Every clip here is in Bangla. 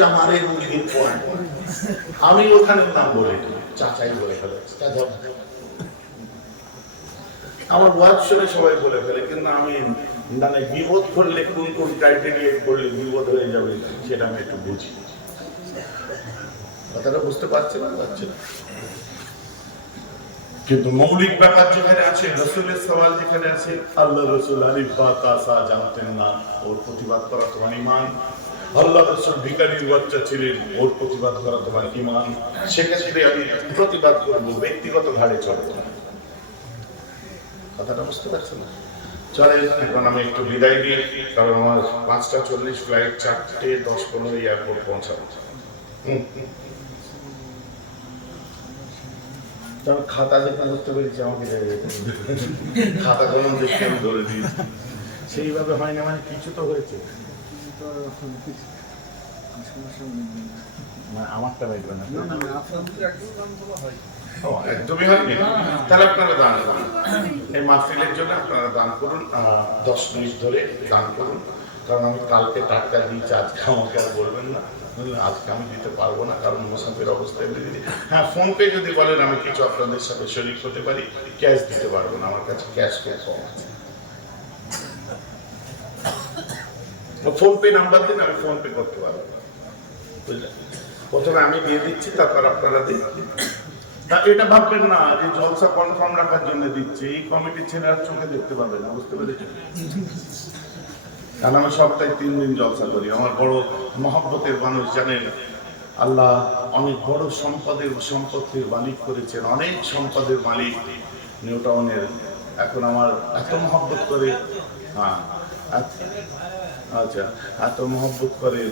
জামারের মুরগির পয়েন্ট, আমি ওখানে নাম বলি চাচাই বলে ফেলে। আমার ওয়াজ শুনে সবাই বলে ফেলে, কিন্তু আমি মানে বিপদ করলে কোন কোন ক্রাইটেরিয়া করলে বিপদ হয়ে যাবে সেটা আমি একটু বুঝি। কথাটা বুঝতে পারছি না? পারছি না। কিন্তু মৌলিক ব্যাপার যেখানে আছে, রসুলের সওয়াল যেখানে আছে, আল্লাহ রসুল আলিফ বা তা সা জানতেন না, ওর প্রতিবাদ করা তোমার ঈমান। আল্লাহ রসুল ভিখারির বাচ্চা ছিলেন, ওর প্রতিবাদ করা তোমার ঈমান। সেক্ষেত্রে আমি প্রতিবাদ করবো, ব্যক্তিগত ঘাড়ে চলবো না। কথাটা বুঝতে পারছি না? চলেন এখন আমি একটু বিদায় দিই, কারণ আমার 5:40 ফ্লাইট, 4:10-15 এয়ারপোর্ট পৌঁছাবো। খাতা দেখে বুঝতে পেরেছি আমাকে খাতা কলম দেখে আমি ধরে দিয়েছি। সেইভাবে হয় না, মানে কিছু তো হয়েছে। আমারটা দেখবে না, একদমই হয়নি। তাহলে আপনারা দান করুন, এই মাহফিলের জন্য আপনারা দান করুন, 10 মিনিট ধরে দান করুন। কারণ আমি কালকে টাটকা দিয়েছি, আজকে আমাকে আর বলবেন না, আজকে আমি দিতে পারবো না, কারণ মুসাফির অবস্থায় দিদি। হ্যাঁ, ফোন পে যদি বলেন আমি কিছু আপনাদের সাথে শরীক হতে পারি, ক্যাশ দিতে পারবো না, আমার কাছে ক্যাশ খুব কম আছে। ফোন পে নাম্বার দিন, আমি ফোন পে করতে পারবো, বুঝলেন? প্রথমে আমি দিয়ে দিচ্ছি, তারপর আপনারা দিন। এটা ভাববেন না যে জলসা কনফার্ম রাখার জন্য দিচ্ছে, এই কমিটির ছেলেরা চোখে দেখতে পাবেন না, বুঝতে পেরেছেন? কারণ আমি সপ্তাহে 3 দিন জলসা করি। আমার বড় মহব্বতের মানুষ জানেন, আল্লাহ অনেক বড় সম্পত্তির মালিক করেছেন, অনেক সম্পদের মালিক নিউটাউনের। এখন আমার এত মহব্বত করে, হ্যাঁ আচ্ছা, এত মহব্বত করে,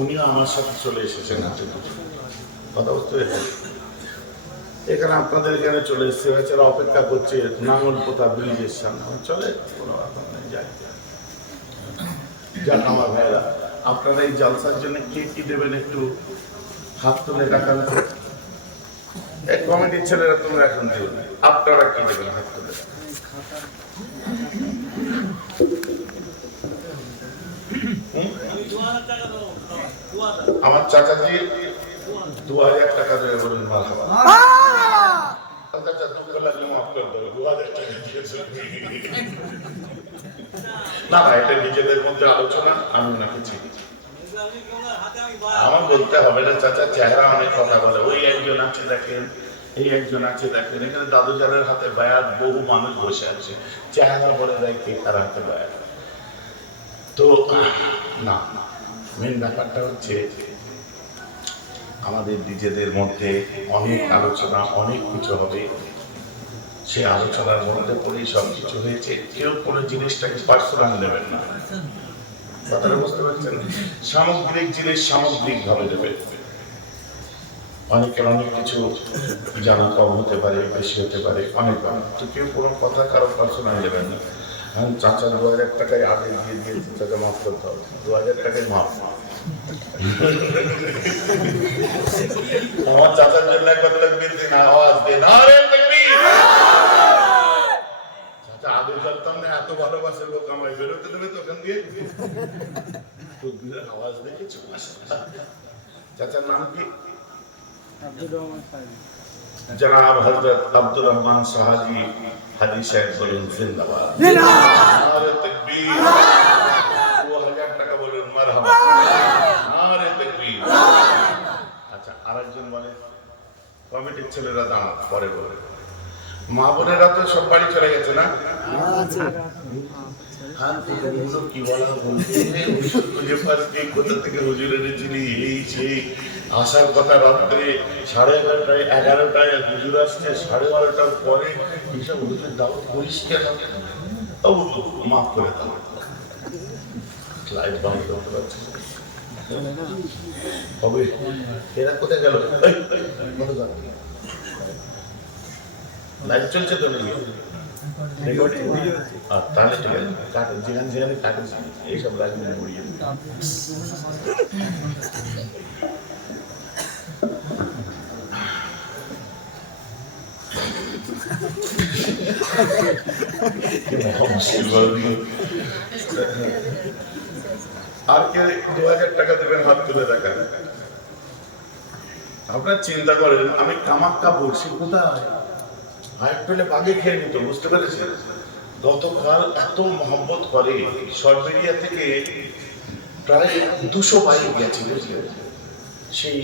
উনিও আমার সাথে চলে এসেছেন। কথা বুঝতে পেরেছেন? এখানে আপনাদের এখানে চলে এসছে, বেচারা অপেক্ষা করছে নাঙ্গলপোতা ব্রিজের সামনে। চলে কোনো ব্যাপার নেই, যাই। যাক আমার ভাইরা, আপনারা এই জলসার জন্য কে কি দেবেন একটু হাত তুলে দেখান। এই কমিটির ছেলেরা তোমরা এখন দেবেন, আপনারা কি দেবেন হাত তুলে? আমার চাচাজি 2000 টাকা দেবে, বলুন মারহাবা। না না, এটা নিজেদের মধ্যে আলোচনা, আমি ওনাকে চিনি। আমার বলতে হবে না চাচা, চেহারা অনেক কথা বলে। ওই একজন আছে দেখেন, এই একজন আছে দেখেন, এখানে দাদুজানের হাতে বায়াত, বহু মানুষ বসে আছে, চেহারা বলে দেয় কে কার হাতে বায়াত। তো না, মেন ব্যাপারটা হচ্ছে আমাদের নিজেদের মধ্যে অনেক আলোচনা, অনেক কিছু হবে। সেই আলোচনার মধ্যে পড়েই সব কিছু হয়েছে। কেউ কোনো জিনিসটাকে পার্সোনাল নেবেন না, কথাটা বুঝতে পারছেন? সামগ্রিক জিনিস সামগ্রিক ভাবে দেবে। অনেকের অনেক কিছু জানা কম হতে পারে, বেশি হতে পারে, অনেক। তো কেউ কোনো কথা কারো পার্সোনাল নেবেন না। আমি চাচা 2000 টাকায় আগে দিয়ে দিয়েছি, চাচা মাফ করতে হবে, 2000 টাকায় মাফ। আমার চাচার জন্য একবার তাকবীর দিন, আওয়াজ দিন, নারে তাকবীর। চাচা আগে জানতাম না এত ভালোবাসে লোক আমায় বেরোতে দেবে তো ওখান দিয়ে। তাকবীরের আওয়াজ দেখেছো? চাচার নাম কি? জনাব হযরত আব্দুর রহমান সাহাজি হাজী সাহেব, বলুন জিন্দাবাদ। নারে তাকবীর। 2000 টাকা বলুন মারহাবা। নারে তাকবীর। আচ্ছা, আরেকজন বলে, কমিটির ছেলেরা দাঁড়া, পরে বলে। মা বোনেরা তো সব বাড়ি চলে গেছে না? কি বলা বলতে কোথা থেকে হুজুর এনেছিলি, এই সেই আসার কথা রাত্রে 11:30টায় 11টায় হুজুর আসছে, 12:30টার পরে এইসব হুজুর দাওয়াত করিস কেন? মাফ করে দাও, লাইট বন্ধ করতে পারছি হবে। এরা কোথায় গেল? লাইট চলছে তো নাকি? তাহলে ঠিক আছে, কাটেন যেখানে যেখানে কাটেন, এইসব রাখবেন উড়িয়ে। আর কে 2000 টাকা দেবেন? হাত তুলে দেখান। আপনার চিন্তা করেন, আমি কামাক্কা পড়ছি কোথায়, হাইট পেলে বাগে খেয়ে নিত, বুঝতে পেরেছেন? গতকাল এত মহব্বত করে, সরবেরিয়া থেকে প্রায় 200 বাইক গেছে, বুঝলেন? সেই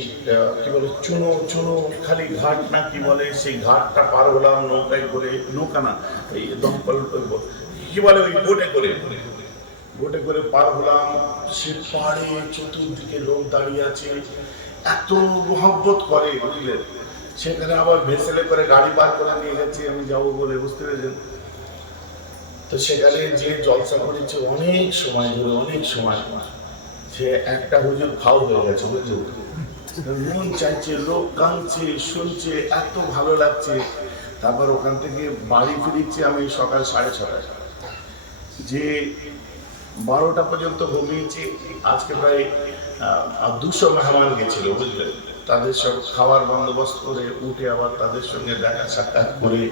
কি বলে চুনো চুনো খালি ঘাট না কি বলে, সেই ঘাটটা পার হলাম নৌকায় করে, নৌকা না এই দমকল কি বলে ওই বোটে করে পার হলাম। সে পাড়ে চতুর্দিকে লোক দাঁড়িয়ে আছে, এত মহব্বত করে, বুঝলেন? সেখানে আবার ভেসেলে করে গাড়ি পার করে নিয়ে গেছে আমি যাবো বলে, বুঝতে পেরেছেন? তো সেখানে যে জলসা করেছে অনেক সময় ধরে, অনেক সময়, সে একটা হুজুর খাও হয়ে গেছে, বুঝলেন? মন চাইছে, লোক কাঁদছে, শুনছে, এত ভালো লাগছে। তারপর ওখান থেকে বাড়ি ফিরেছি আমি সকাল 6:30, যে 12টা পর্যন্ত ঘুমিয়েছি। আজকে প্রায় 200 মেহমান গেছিল, বুঝলেন? তাদের সব খাওয়ার বন্দোবস্ত করে উঠে আবার তাদের সঙ্গে দেখা সাক্ষাৎ করে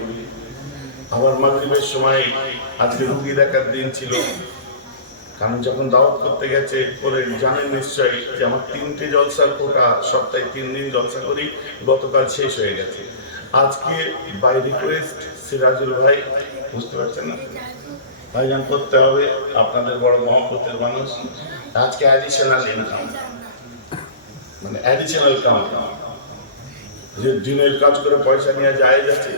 আবার মাগরিবের সময় আজকে রুগী দেখার দিন ছিল। কারণ যখন দাওয়াত করতে গেছে করে জানেন নিশ্চয়ই যে আমার 3টে জলসার কোটা, সপ্তাহে 3 দিন জলসা করি, গতকাল শেষ হয়ে গেছে। আজকে বাই রিকোয়েস্ট সিরাজুল ভাই, বুঝতে পারছেন না ভাইজান, করতে হবে, আপনাদের বড় মহব্বতের মানুষ, আজকে অ্যাডিশনাল ইনকাম, মানে অ্যাডিশনাল কাম, যে দিনের কাজ করে পয়সা নিয়ে যায় যাচ্ছে,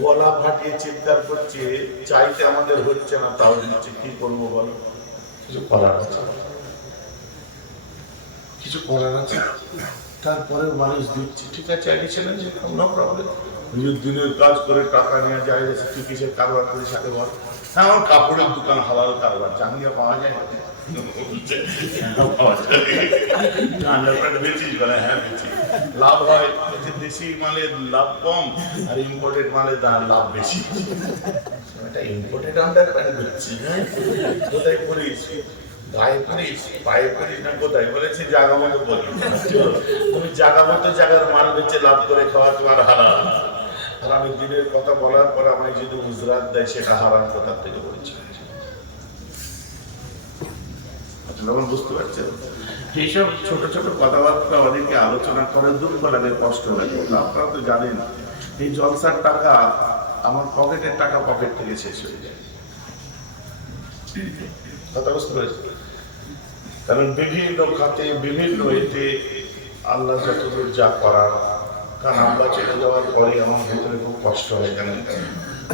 গলা ফাটিয়ে চিৎকার করছে, চাইতে আমাদের হচ্ছে না, তাও দিচ্ছে। কি করবো বলো? কিছু করার আছে, কিছু করার আছে। তারপরে মানুষ দিচ্ছে, ঠিক আছে অ্যাডিশনাল ইনকাম, নো প্রবলেম। দিনের কাজ করে টাকা নিয়ে যায় যাচ্ছে, তুই কিসের কারবার করিস সাথে বল? হ্যাঁ, আমার কাপড়ের দোকান, হালাল কারবার, জাঙ্গিয়া পাওয়া যায়, লাভ হয়। দেশি মালের লাভ কম আর ইম্পোর্টেড মালের লাভ বেশি। ইম্পোর্টেড আন্ডারপ্যান্ট করছি, কোথায় করিস? গায়ে করিস, পায়ে করিস না কোথায়? বলেছি জায়গা মতো করি। তুমি জায়গা মতো জায়গার মাল বেচে লাভ করে খাওয়া তোমার হারাম। আর আমি দিনের কথা বলার পর আমায় যদি উজরাত দেয়, সেটা হারাম কোথার থেকে বলছি। বুঝতে পারছেন? এইসব ছোট ছোট কথাবার্তা অনেকে আলোচনা করে, দুঃখ লাগে, কষ্ট লাগে। আপনারা তো জানেন এই জলসার টাকা আমার পকেটের টাকা পকেট থেকে শেষ হয়ে যায়। কথা বুঝতে পেরেছি? কারণ বিভিন্ন খাতে বিভিন্ন এতে আল্লাহ যতদূর যা করার। কারণ আল্লাহ চলে যাওয়ার পরে আমার ভেতরে খুব কষ্ট হয়, জানেন?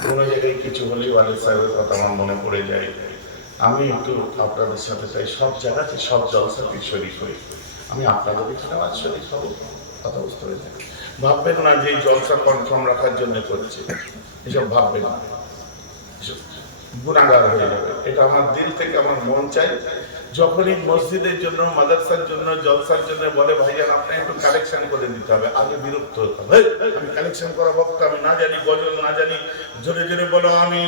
কোনো জায়গায় কিছু হলেই ওয়ালিদ সাহেবের কথা আমার মনে পড়ে যায়। আমি একটু আপনাদের সাথে তাই সব জায়গাতে সব জলসাতে শরীক হই। আমি আপনাদের এখানে আজ শরীক হবো, কথা বুঝতে পেরেছেন? ভাববেন না যে এই জলসা কনফার্ম রাখার জন্য করছে, এসব ভাববেন না, এসব গুণাগার হয়ে যাবে। এটা আমার দিল থেকে আমার মন চাই। যখনই মসজিদের জন্য, মাদ্রাসার জন্য, জলসার জন্য বলে ভাইজান আপনার একটু কালেকশন করে দিতে হবে, আগে বিরক্ত হতে হবে। আমি কালেকশন করা বক্তা, আমি না জানি গজল, না জানি, জোরে জোরে বলো আমি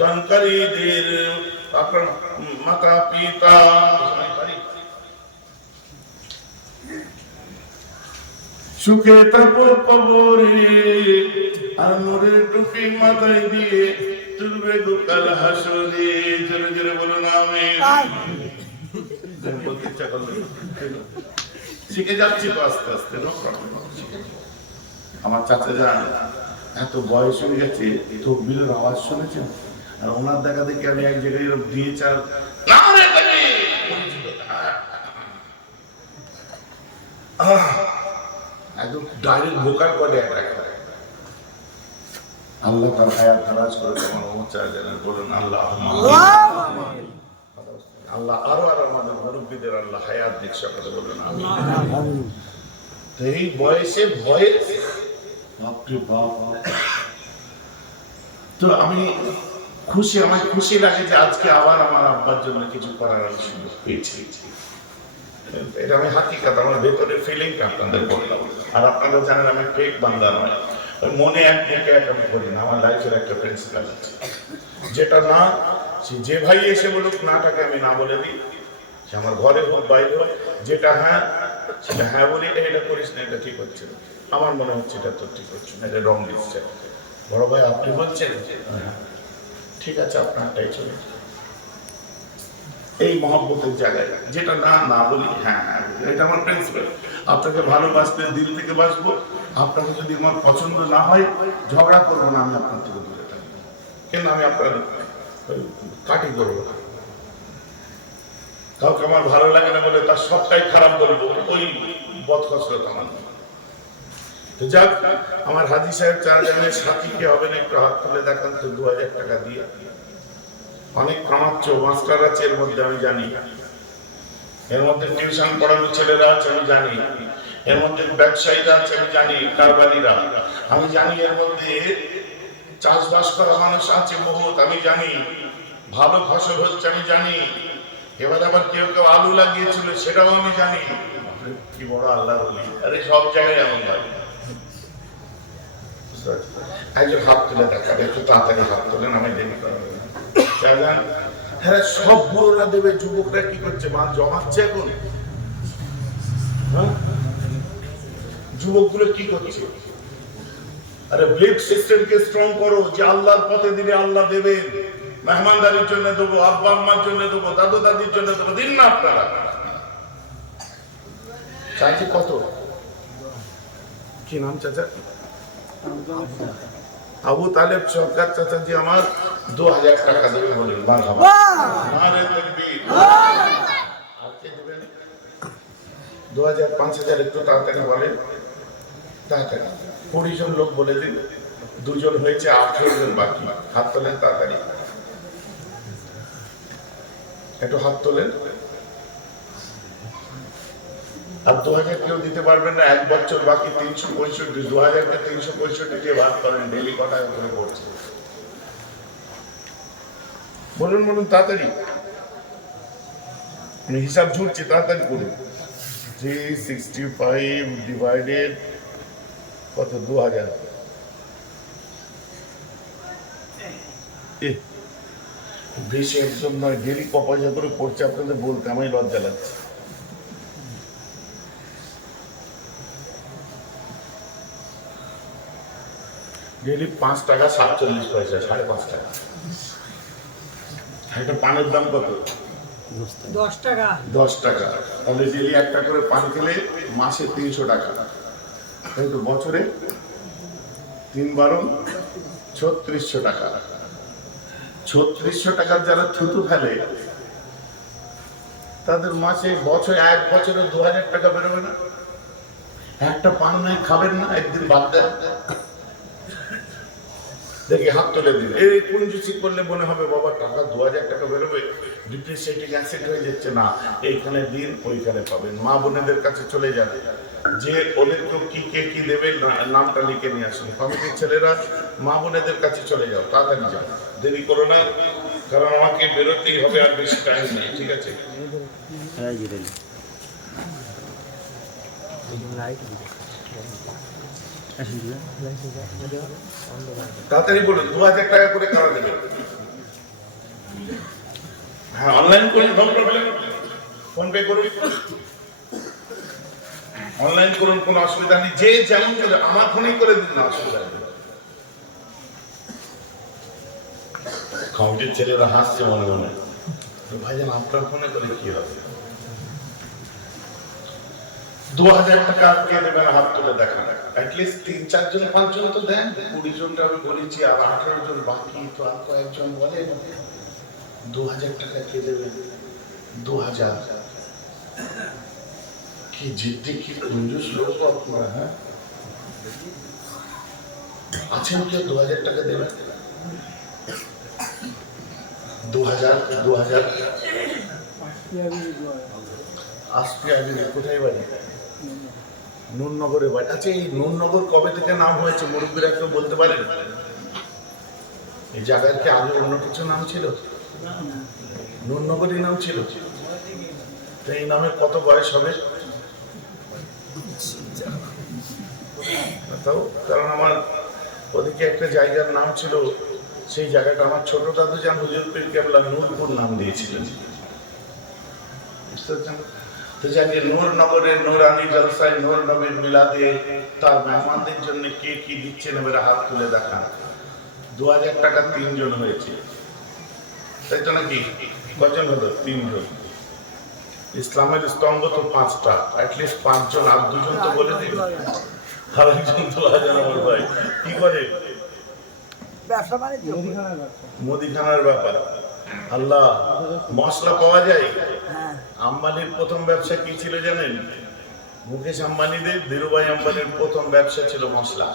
দানকারীদের আপনার মাতা পিতা সুখে থাকো কবরে, আর নূরের টুপি মাথায় দিয়ে তুলবে গোকাল হাসরে। জোরে জোরে বলুন আমিন। শিখে যাচ্ছি তো আস্তে আস্তে, আমার চাচা যান এত বয়স হয়ে গেছে, তকবীরের আওয়াজ শুনেছেন? আর ওনার দেখা দেখি আমি এক জায়গায় দিয়ে চার একদম ডাইরেক্ট ভোকাল করে অ্যাটাক করে। আল্লাহ তার হায়াত দারাজ করে তোমার উচ্চারণ বলুন আল্লাহ। আল্লাহ আরো আরো আমাদের মুরব্বীদের আল্লাহ হায়াত দিক, সকলে বলুন আমিন। তো এই বয়সে ভয়ে বাপরে বাপ। তো আমি খুশি, আমার খুশি লাগে যে আজকে আবার আমার আব্বার জন্য কিছু করার সুযোগ পেয়েছি। এটা আমি হাকিকাত, আমার ভেতরের ফিলিংটা আপনাদের বললাম। আর আপনারা জানেন আমি ফেক বান্দা নয়, মনে এক মুখে এক আমি করি না। আমার লাইফের একটা প্রিন্সিপাল আছে, যেটা না সে যে ভাই এসে বলুক নাটাকে আমি না বলে দিই, সে আমার ঘরে হোক বাইরে হোক, যেটা হ্যাঁ সেটা হ্যাঁ বলি, এটা করিস না, এটা ঠিক হচ্ছে না, আমার মনে হচ্ছে এটা তো ঠিক হচ্ছে না, এটা রং দিচ্ছে। বড় ভাই আপনি বলছেন ঠিক আছে, আপনারটাই চলে। এই মহব্বতের জায়গায় যেটা না না বলি হ্যাঁ হ্যাঁ এটা আমার প্রিন্সিপাল। আপনাকে ভালোবাসতে দিল থেকে বাসবো, আপনাকে যদি আমার পছন্দ না হয় ঝগড়া করবো না, আমি আপনার থেকে দূরে থাকবো। কেন আমি আপনার কাটি করবো না। কাউকে আমার ভালো লাগে না বলে তার সবটাই খারাপ বলবো, ওই বদখসরত আমার। তো যাক, আমার হাজি সাহেব চারজনের সাথী কে হবে না একটু হাত তুলে দেখান তো, 2000 টাকা দিয়ে। অনেক কামাচ্ছ, মাস্টার আছে এর মধ্যে আমি জানি, এর মধ্যে টিউশন পড়ানো ছেলেরা আছে আমি জানি, এর মধ্যে ব্যবসায়ীরা আছে আমি জানি, কারবারিরা আমি জানি, এর মধ্যে চাষবাস করা মানুষ আছে বহুত আমি জানি, ভালো ফসল হচ্ছে আমি জানি। এবার আবার কেউ কেউ আলু লাগিয়েছিল সেটাও আমি জানি। কি বড় আল্লাহ বলি, আরে সব জায়গায় এমন হয়। একজন হাত তুলে দেখা, একটু তাড়াতাড়ি হাত তোলেন, আমি দেরি করবো। হ্যাঁ, সব বুড়োরা দেবে, যুবকরা কি করছে? মাল জমাচ্ছে এখন। যুবকগুলো কি করছে? আরে ব্লিড সিস্টেমকে স্ট্রং করো, যে আল্লাহর পথে দিলে আল্লাহ দেবেন। মেহমানদারির জন্য দেবো, আব্বা আম্মার জন্য দেবো, দাদু দাদির জন্য দেবো, দিন না আপনারা। চাইছে কত? কি নাম চাচা? আবু তালেব সরকার চাচাজি আমার 2000 টাকা দেবে বলেন। 2000 5000 একটু তাড়াতাড়ি বলেন, তাড়াতাড়ি। 20 জন লোক বলে দিন, 2 জন হয়েছে, 18 জন বাকি। হাত তোলেন তাড়াতাড়ি, একটু হাত তোলেন। আর 2000 কেউ দিতে পারবেন না, 1 বছর বাকি, 365। 2000 কে 365 দিয়ে ভাগ করেন, ডেইলি কটা করে পড়ছে? বলুন বলুন তাড়াতাড়ি, আমি হিসাব ঝুড়ছি, তাড়াতাড়ি করুন। 365 ডিভাইডেড কত? 2000। বেশি একদম নয়, ডেলি ক পয়সা করে পড়ছে আপনাদের বলতে আমি লজ্জা লাগছে। ডেলি 5 টাকা 47 পয়সা, 5.5 টাকা। একটা পানের দাম কত? 10 টাকা। 10 টাকা। তাহলে ডেলি একটা করে পান খেলে মাসে 300 টাকা, তাই তো? বছরে 3 বার 3600 টাকা। 3600 টাকার যারা থুতু ফেলে তাদের মাসে বছরে 1 বছরে 2000 টাকা বেরোবে না? একটা পান নাই খাবেন না, একদিন বাদ দেন, দেখি হাত তুলে দিন। এই কঞ্জুসি করলে মনে হবে বাবা টাকা 2000 টাকা বেরোবে, ডিপ্রিসিয়েটিং অ্যাসেট হয়ে যাচ্ছে না। এইখানে দিন, ওইখানে পাবেন। মা বোনেদের কাছে চলে যাবে, যে ওদেরকে কি কে কি দেবে নামটা লিখে নিয়ে আসুন। কমিটির ছেলেরা মা বোনেদের কাছে চলে যাও, তাড়াতাড়ি যাও, দেরি করো না, কারণ আমাকে বেরোতেই হবে, আর বেশি টাইম নেই। ঠিক আছে? তাড়াতাড়ি বলুন, 2000 টাকা করে কারা দেবে? হ্যাঁ, অনলাইন করুন, ফোন পে করুন, অনলাইন করুন, কোনো অসুবিধা নেই। যে যেমন করে আমার ফোনেই করে দিন না, অসুবিধা নেই। কমিটির ছেলেরা হাসছে মনে মনে, ভাইজান আপনার ফোনে করে কি হবে? 2000 টাকা কে দেবেন? হাত তুলে দেখান। অ্যাটলিস্ট 3-4 জন 5 জন তো দেন। 20 জনটা আমি বলেছি, আর 18 জন বাকি, তো আর কয়েকজন বলে 2000 টাকা কে দেবেন? 2000। কি জিদ্দি, কি কঞ্জুস লোক আপনারা। হ্যাঁ, আছেন কেউ 2000 টাকা দেবেন? 2000 আসবে। কোথায় বাড়ি? নুরনগরে বাড়ি। আচ্ছা, এই নুরনগর কবে থেকে নাম হয়েছে মুরব্বীরা কেউ বলতে পারেন? এই জায়গার কি আগে অন্য কিছু নাম ছিল? নুরনগরই নাম ছিল। তো এই নামে কত বয়স হবে? তাও, কারণ আমার ওদিকে একটা জায়গার নাম ছিল, সেই জায়গাটা আমার ছোট দাদু যান হুজুর পীর কেবলা নূরপুর নাম দিয়েছিলেন। তো জানি নূরনগরের নূরানি জলসায় নূর নবীর মিলাদে তার মেহমানদের জন্য কে কি দিচ্ছেন এবারে হাত তুলে দেখান। 2000 টাকা 3 জন হয়েছে, তাই তো নাকি? কজন হলো? 3 জন। ইসলামের স্তম্ভ তো 5টা, অ্যাটলিস্ট 5 জন, আর 2 জন তো বলে দিন। আর একজন তো আছেন আমার ভাই, কি করে? ব্যবসা বাণিজ্য, মুদিখানার ব্যাপার। আল্লাহ, মশলা পাওয়া যায়। হ্যাঁ আম্বানির প্রথম ব্যবসা কি ছিল জানেন? মুকেশ আম্বানিদের, ধীরুভাই আম্বানির প্রথম ব্যবসা ছিল মশলা।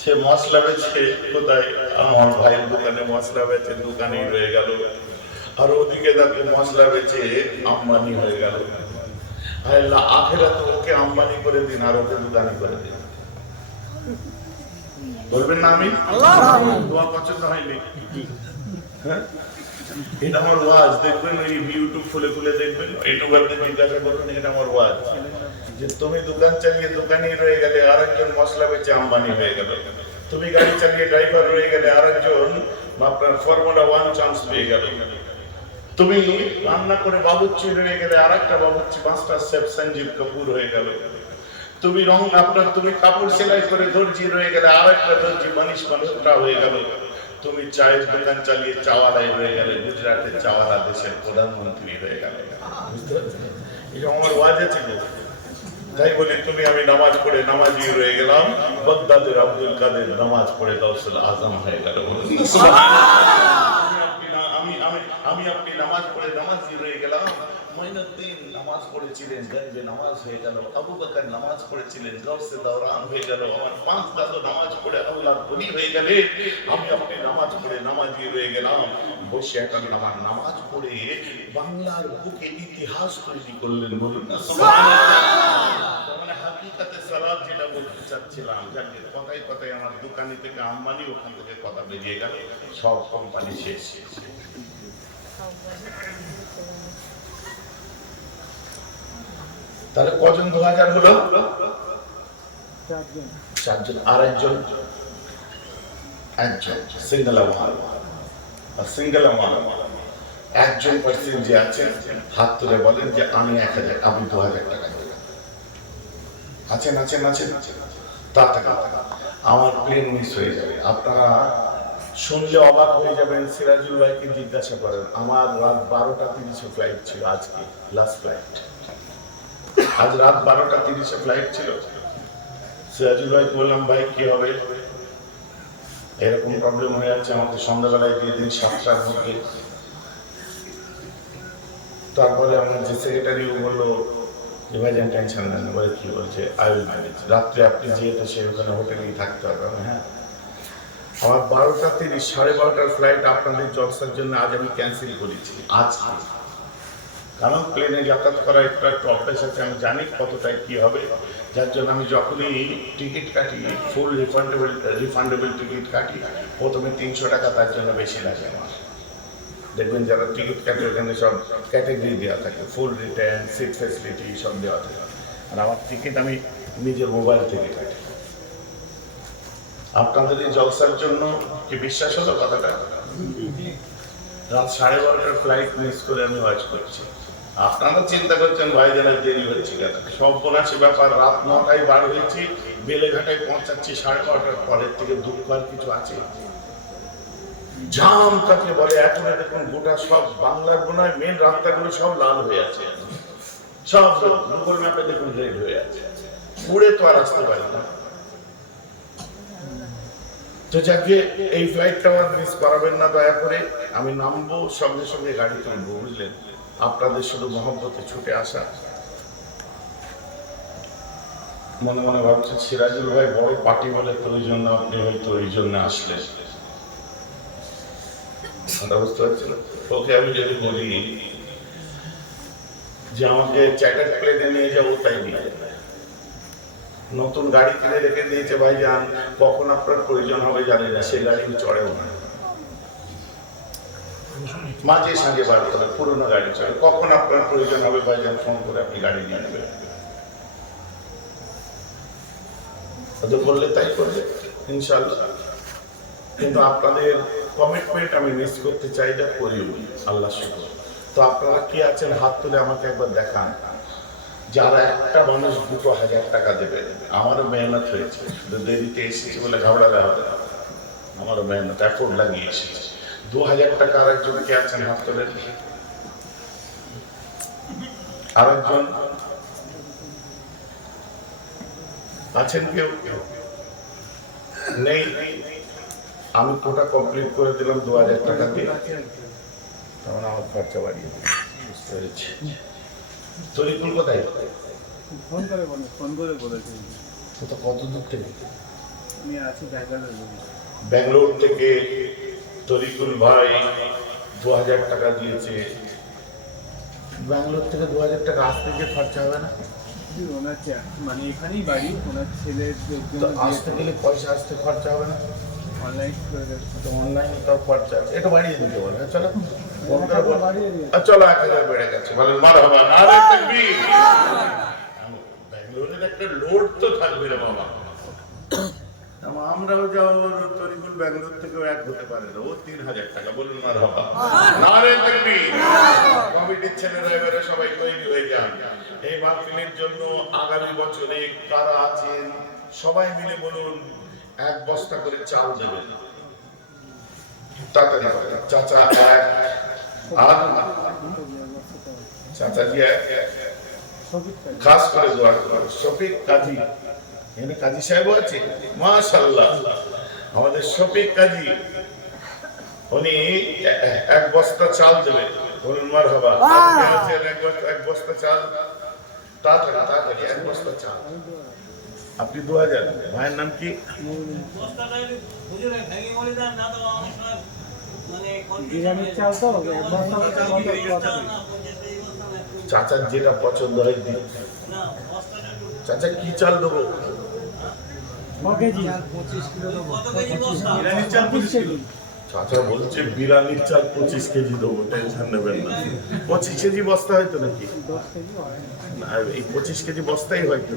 সে মশলা বেচে কোথায়? আমার ভাইয়ের দোকানে মশলা বেচে দোকানেই রয়ে গেল। আর ওদিকে তাকে মশলা বেচে আম্বানি হয়ে গেল। আল্লাহ আখেরাতে ওকে আম্বানি করে দিন আর ওকে দোকানি করে দিন। বলবেন না আমি? দোয়া পছন্দ হয়নি? হ্যাঁ, এটা আমার ওয়াজ। দেখবেন ওই ইউটিউব খুলে খুলে দেখবেন, ইউটিউবারদের জিজ্ঞাসা করবেন, এটা আমার ওয়াজ, যে তুমি দোকান চালিয়ে দোকানেই রয়ে গেলে, আর একজন মশলা বেচে আম্বানি হয়ে গেল। তুমি গাড়ি চালিয়ে ড্রাইভার রয়ে গেলে, আর একজন আপনার ফর্মুলা 1 চান্স পেয়ে গেল। তুমি রান্না করে বাবুর্চি রয়ে গেলে, আর একটা বাবুর্চি মাস্টার শেফ সঞ্জীব কাপুর হয়ে গেল। তুমি তুমি কাপড় সেলাই করে দর্জি রয়ে গেলে, আর একটা দর্জি মনীষ মালহোত্রা হয়ে গেল। তুমি চায়ের দোকান চালিয়ে চাওয়ালাই হয়ে গেলে, গুজরাটের চাওয়ালা দেশের প্রধানমন্ত্রী হয়ে গেল। বুঝতে পারছেন? এই আমার ওয়াজ আছে। তাই বলি, তুমি আমি নামাজ পড়ে নামাজি রয়ে গেলাম, বাগদাদের আব্দুল কাদের নামাজ পড়ে গাউসুল আজম হয়ে গেল। আমি আপনি নামাজ পড়ে নামাজি রয়ে গেলাম, মঈনুদ্দিন নামাজ পড়েছিলেন, গঞ্জে নামাজ হয়ে গেল। আবু বকর নামাজ পড়েছিলেন, গাউসে দাওরান হয়ে গেল। আমার 5 দাদু নামাজ পড়ে আল্লাহর ওলি হয়ে গেলে, আমি আপনি নামাজ পড়ে নামাজি রয়ে গেলাম। বসে এখন আমার নামাজ পড়ে বাংলার বুকে ইতিহাস তৈরি করলেন। বলুন না সুবহানাল্লাহ। মানে হাকিকাতে সালাত যেটা বলতে চাচ্ছিলাম, যাকে কথায় কথায় আমার দোকানি থেকে আম্বানি, ওখান থেকে কথা বেরিয়ে গেল, সব কোম্পানি শেষ। তাহলে কজন 2000 হলো? 4 জন। আর একজন সিঙ্গেল একজন পার্সন যে আছেন, হাত তুলে বলেন যে আমি 1000, আমি 2000 টাকা দেব। আছেন? টাকা আমার প্লেন মিস হয়ে যাবে। আপনারা শুনলে অবাক হয়ে যাবেন। সিরাজুল ভাইকে জিজ্ঞাসা করেন। আমার রাত 12টা 30 ফ্লাইট ছিল, আজকে লাস্ট ফ্লাইট। আজ রাত 12টা 30 ফ্লাইট ছিল। সিরাজুল ভাই বললাম, ভাই কি হবে? এরকম প্রবলেম হয়ে যাচ্ছে, আমাকে সন্ধ্যাবেলায় দিয়ে দিন 7টার মধ্যে। তারপরে আমার যে সেক্রেটারি বললো যে ভাইজান টেনশন নেন না। বলে কি বলছে? I will manage. রাত্রে আপনি যেহেতু সে ওখানে হোটেলেই থাকতে হবে। হ্যাঁ, আমার 12টা 30, 12:30টার ফ্লাইট আপনাদের জলসার জন্য আজ আমি ক্যান্সেল করেছি। আজ কারণ প্লেনে যাতায়াত করা একটু অভ্যাস আছে, আমি জানি কতটাই কি হবে। যার জন্য আমি যখনই টিকিট কাটি, ফুল রিফান্ডেবল টিকিট কাটি, প্রথমে 300 টাকা তার জন্য বেশি লাগে আমার। দেখবেন যারা টিকিট কাটে ওখানে সব ক্যাটাগরি দেওয়া থাকে, ফুল রিটার্ন, সিট ফ্যাসিলিটি সব দেওয়া থাকে। আর আমার টিকিট আমি নিজের মোবাইল থেকে কাটি। আপনাদের এই জলসার জন্য কি বিশ্বাস হলো কথাটা? রাত 12:30টার ফ্লাইট মিস করে আমি ওয়াচ করছি। আপনারা চিন্তা করছেন ভাইজানের দেরি হচ্ছে কেন? সব বোনাসি ব্যাপার। রাত 9টায় বার হয়েছি, বেলেঘাটায় পৌঁছাচ্ছি 12:30টার পরের থেকে। দুঃখ আর কিছু আছে? জাম কাকে বলে? এখন দেখুন গোটা সব বাংলার বোনায় মেন রাস্তাগুলো সব লাল হয়ে আছে, সব গুগল ম্যাপে দেখুন রেড হয়ে আছে। পুড়ে তো আর আসতে পারি না। তো যাকে এই ফ্লাইটটা আমার মিস করাবেন না দয়া করে। আমি নামবো, সঙ্গে সঙ্গে গাড়ি তুলবো, বুঝলেন? আপনাদের শুধু মহব্বতে ছুটে আসা। মনে মনে ভাবছে সিরাজুল ভাই বড় পার্টি বলে তো ওই জন্য আপনি হয়তো ওই জন্য আসলেন। বুঝতে পারছেন? ওকে আমি যদি বলি যে আমাকে চ্যাটার প্লেনে নিয়ে যাবো, তাই নিয়ে যাবে। নতুন গাড়ি কিনে রেখে দিয়েছে ভাইজান, কখন আপনার প্রয়োজন হবে জানি না, সে গাড়ি চড়েও না। মাঝে সাঝে বার করে পুরোনো গাড়ি চড়ে, কখন আপনার প্রয়োজন হবে ভাইজান ফোন করে আপনি গাড়ি নিয়ে নেবেন। বললে তাই করবে ইনশাআল্লাহ। কিন্তু আপনাদের কমিটমেন্ট আমি মিস করতে চাই না, করিও আল্লাহ শুকর। তো আপনারা কি আছেন হাত তুলে আমাকে একবার দেখান, যারা একটা মানুষ 2000 টাকা দেবে। আমারও মেহনত হয়েছে, দেরিতে এসেছে বলে ঘাবড়ালে হবে না। আমারও মেহনত এফোর্ট লাগিয়ে এসেছে। 2000 টাকা আর একজন কে আছেন হাত তুলে? আরেকজন আছেন কেউ? নেই। আমি কোটা কমপ্লিট করে দিলাম 2000 টাকা দিয়ে, তখন আমার খরচা বাড়িয়ে দিল। বুঝতে পেরেছি। তরিকুল কোথায়? ফোন করে বলেছি। তো কত দূর থেকে? আমি আছি ব্যাঙ্গালোরে। ব্যাঙ্গালোর থেকে তরিকুল ভাই 2000 টাকা দিয়েছে। ব্যাঙ্গালোর থেকে 2000 টাকা আসতে গিয়ে খরচা হবে না? ওনার মানে এখানেই বাড়ি, ওনার ছেলের তো আসতে গেলে পয়সা আসতে খরচা হবে না? অনলাইন করে তো অনলাইনে তাও খরচা আছে, এটা বাড়িয়ে দিতে বলে। চলো ফোন করে বল। বাড়িয়ে দিয়ে চলো 1000 বেড়ে গেছে, বলেন মারহাবা। নারে তাকবীর। ব্যাঙ্গালোরের একটা লোড তো থাকবে রে বাবা। আমরাও যাও, তরিকুল ব্যাঙ্গালোর থেকেও এক হতে পারে না, ও 3000 টাকা। বলুন মারহাবা। নারে তাকবীর। কমিটির ছেলেরা এবারে সবাই তৈরি হয়ে যান। এই মাহফিলের জন্য আগামী বছরে কারা আছেন সবাই মিলে বলুন 1 বস্তা করে চাল দেবেন। তাড়াতাড়ি বলেন। চাচা 1 আর চাচা জি 1, খাস করে দোয়া করুন। শফিক কাজী, এখানে কাজী সাহেবও আছে, মাশাআল্লাহ। আমাদের শফিক কাজী, উনি 1 বস্তা চাল দেবেন। বলুন মারহাবা। এক বস্তা চাল, তাড়াতাড়ি 1 বস্তা চাল। আপনি 2000। ভাইয়ের নাম কি? বিরিয়ানির চাল তো চাচার যেটা পছন্দ হয় দিন। চাচা কি চাল দেবো? 25 কিলো দেবো। বিরিয়ানির চাল 25 কেজি। চাচা বলছে বিরিয়ানির চাল 25 কেজি দেবো, টেনশন নেবেন না। 25 কেজি বস্তা হয়তো নাকি? 10 কেজি হয় না, এই 25 কেজি বস্তাই হয়তো।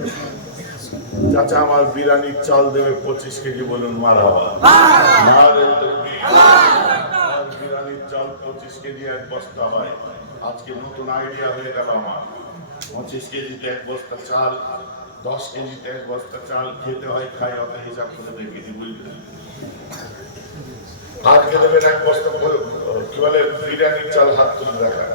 চাচা আমার বিরিয়ানির চাল দেবে 25 কেজি। বলুন মারহাবা। নারে তাকবীর। আমার বিরিয়ানির চাল 25 কেজি 1 বস্তা হয়। আজকে নতুন আইডিয়া হয়ে গেল আমার। 25 কেজিতে 1 বস্তা চাল, 10 কেজিতে 1 বস্তা চাল খেতে হয়, খাই, অত হিসাব করে দেখেছি, বুঝলেন? আজকে দেবেন 1 বস্তা করে, কি বলে, বিরিয়ানির চাল। হাত তুলে দেখা।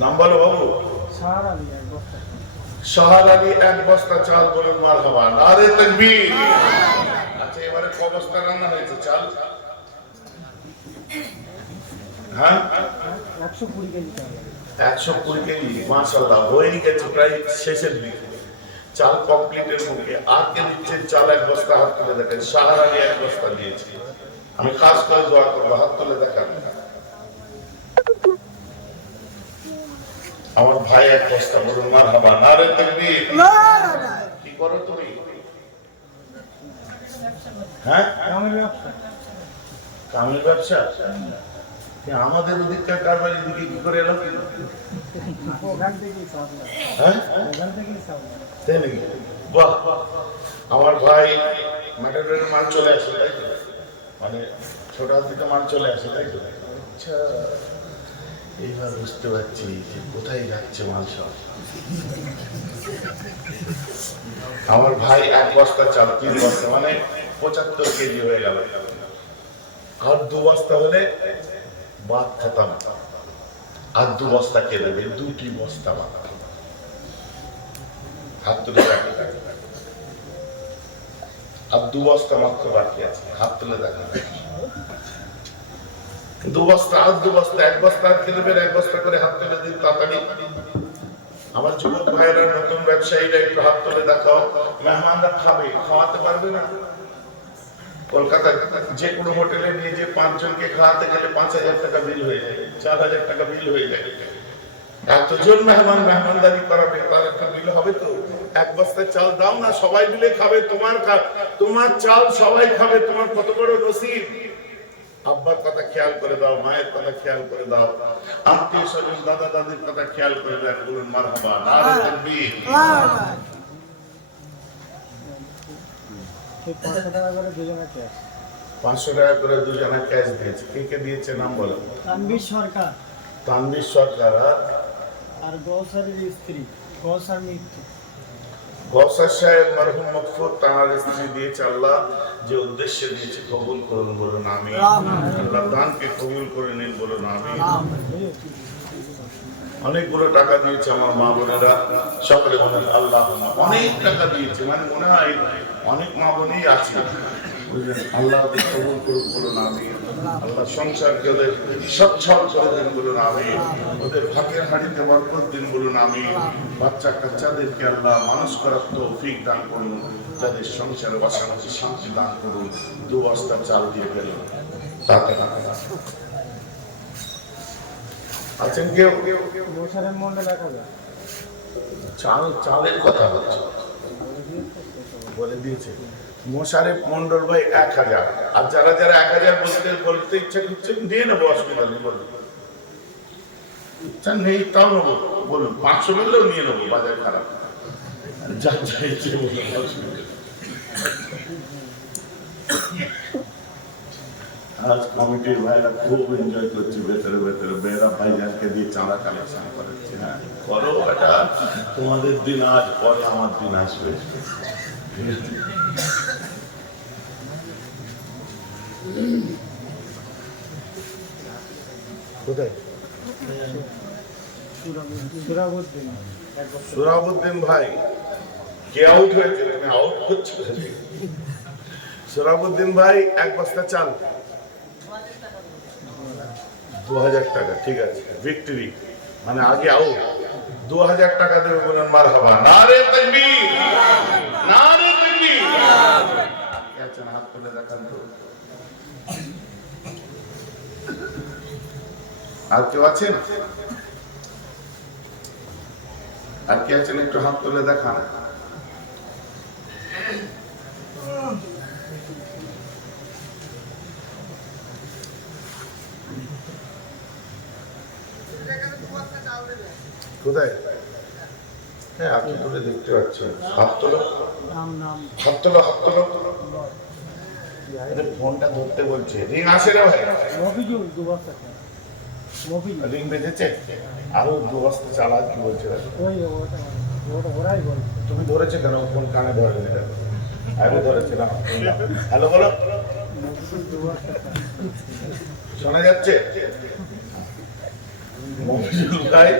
নাম বলো বাবু। সারা দিয়ে এক বস্তা। শাহার আলী 1 বস্তা চাল। বলুন মারহাবা। নারে তাকবীর। আচ্ছা, এবারে ক বস্তা রান্না হয়েছে চাল? হ্যাঁ, 120 কেজি চাল। 120 কেজি। মাশাআল্লাহ, হয়ে গেছে প্রায় শেষের দিকে। চাল কমপ্লিটের মুখে। আর কে দিচ্ছেন চাল 1 বস্তা? হাত তুলে দেখেন। শাহার আলী 1 বস্তা দিয়েছে। আমি খাস করে দোয়া করবো, হাত তুলে দেখান। আমার ভাই 1 বস্তা। বলুন মারহাবা। নারে তাকবীর। কি করো তুমি? হ্যাঁ, কামের ব্যবসা। কামের ব্যবসা। আমাদের ওদিককার কারবার এদিকে কি করে এলো? ওখান থেকেই সাপ্লাই। হ্যাঁ, ওখান থেকেই সাপ্লাই। তাই নাকি? বাহ। আমার ভাই ম্যাটাডোরের মাল চলে আসে, তাই তো? মানে ছোট হাত থেকে মাল চলে আসে, তাই তো? আচ্ছা, এইবার বুঝতে পারছি যে কোথায় যাচ্ছে মাল সব। আমার ভাই 1 বস্তা চাল, 3 বস্তা, মানে 75 কেজি হয়ে গেল। আর 2 বস্তা হলে বাদ খেতাম। আর 2 বস্তা কে দেবে? 2টি বস্তা বাদ। হাত তুলে দেখা। আর 2 বস্তা মাত্র বাকি আছে। হাত তুলে দেখা। 2 বস্তা, আর 2 বস্তা, 1 বস্তা আর কে দেবে? 1 বস্তা করে হাত তুলে দিন তাড়াতাড়ি। আমার যুবক ভাইয়েরা, নতুন ব্যবসায়ীরা একটু হাত তুলে দেখাও। মেহমানরা খাবে, খাওয়াতে পারবে না? কলকাতায় যে কোনো হোটেলে নিয়ে যে 5 জনকে খাওয়াতে গেলে 5000 টাকা বিল হয়ে যায়, 4000 টাকা বিল হয়ে যায়। এতজন মেহমানদারি করাবে, তার একটা বিল হবে তো? 1 বস্তা চাল দাও না, সবাই মিলে খাবে। তোমার চাল সবাই খাবে। তোমার কত বড় নসিব। আব্বার কথা খেয়াল করে দাও, মায়ের কথা খেয়াল করে দাও, আত্মীয় স্বজন, দাদা দাদির কথা খেয়াল করে দাও। বলুন মারহাবা। নারে তাকবীর। 500 টাকা করে দুজনে ক্যাশ। 500 টাকা করে দুজনে ক্যাশ দিয়েছে। কে কে দিয়েছে নাম বলো? তানভীর সরকার তানভীর সরকার আর গৌসারের স্ত্রী গৌসার মিত্র। কৌসার সাহেব মরহুম মকফুর তার স্ত্রী দিয়েছে, আল্লাহ যে উদ্দেশ্যে দিয়েছে কবুল করুন বলুন আমিন। আল্লাহ দানকে কবুল করে নিন বলুন আমিন। অনেকগুলো টাকা দিয়েছে আমার মা বোনেরা, সকলে বলেন আল্লাহ। অনেক টাকা দিয়েছে, মানে মনে হয় অনেক মা বোনই আছে, বুঝলেন। আল্লাহ ওদের কবুল করুন বলুন আমিন। আল্লাহ সংসারকে ওদের সচ্ছল করে দেন বলুন আমিন। ওদের ভাতের হাঁড়িতে বরকত দিন বলুন আমিন। বাচ্চা কাচ্চাদেরকে আল্লাহ মানুষ করার তৌফিক দান করুন, যাদের সংসারে বাসাবাসি শান্তি দান করুন। 2 বস্তা চাল দিয়ে গেলেন তাতে আছেন কেউ? মোশাররফ মন্ডল 1000 চালের কথা হচ্ছে, বলে দিয়েছে মোশাররফ মন্ডল ভাই 1000। আর যারা যারা 1000 বলতে ইচ্ছা করছে দিয়ে নেবো, অসুবিধা নেই, বলুন। ইচ্ছা নেই তাও নেবো, বলুন। 500 বললেও নিয়ে নেবো, বাজার খারাপ। যা চাইছে বলুন, অসুবিধা নেই। আজ কমিটির ভাইরা খুব এনজয় করছে, ভেতরে ভেতরে বেড়া ভাইজানকে দিয়ে চাঁদা কালেকশন করেছে। হ্যাঁ করো এটা, তোমাদের দিন আজ, পরে আমার দিন আসবে। কোথায়? সুরাবুদ্দিন ভাই কে আউট হয়েছে? তুমি আউট করছো। সুরাবুদ্দিন ভাই 1 বস্তা চাল 2000 টাকা, ঠিক আছে। ভিক্টরি মানে আগে আউট, 2000 টাকা দেবে বলেন মারহাবা। নারে তাকবীর, নারে তাকবীর। আচ্ছা হাত তুলে দেখান তো। আর কেউ আছেন? আর কে আছেন একটু হাত তুলে দেখান। কোথায়? হ্যাঁ আপনি তুলে দেখতে পাচ্ছেন। হাত তোলো, হাত তোলো, হাত তোলো। ফোনটা ধরতে বলছে। রিং আসে রে ভাই, রিং বেজেছে। আরো 2 বস্তা চালা কি বলছে? তুমি ধরেছে কেন? ফোন কানে ধরে নিলে আগে ধরেছে না। হ্যালো বলো, শোনা যাচ্ছে? মফিজুল ভাই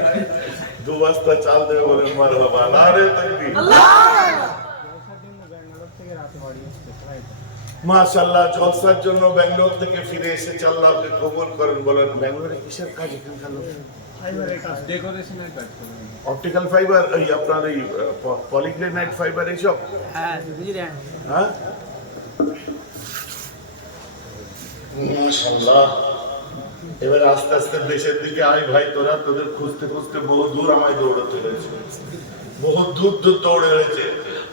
2 বস্তা চাল দেবে বলেন মারহাবা। নারে তাকবীর। মাশাআল্লাহ, জলসার জন্য ব্যাঙ্গালোর থেকে ফিরে এসেছে, আল্লাহ আপনি কবুল করেন বলেন। ব্যাঙ্গালোরে কিসের কাজ? এখানকার লোক ফাইবারের কাজ, ডেকোরেশনের কাজ করে। অপটিক্যাল ফাইবার, এই আপনার এই পলিগ্রেনাইট ফাইবার এইসব। হ্যাঁ বুঝলেন। হ্যাঁ মাশাআল্লাহ। এবার আস্তে আস্তে দেশের দিকে আয় ভাই, তোরা তোদের খুঁজতে খুঁজতে বহু দূর আমায় দৌড়াতে হয়েছে, বহু দূর দূর দৌড়ে হয়েছে।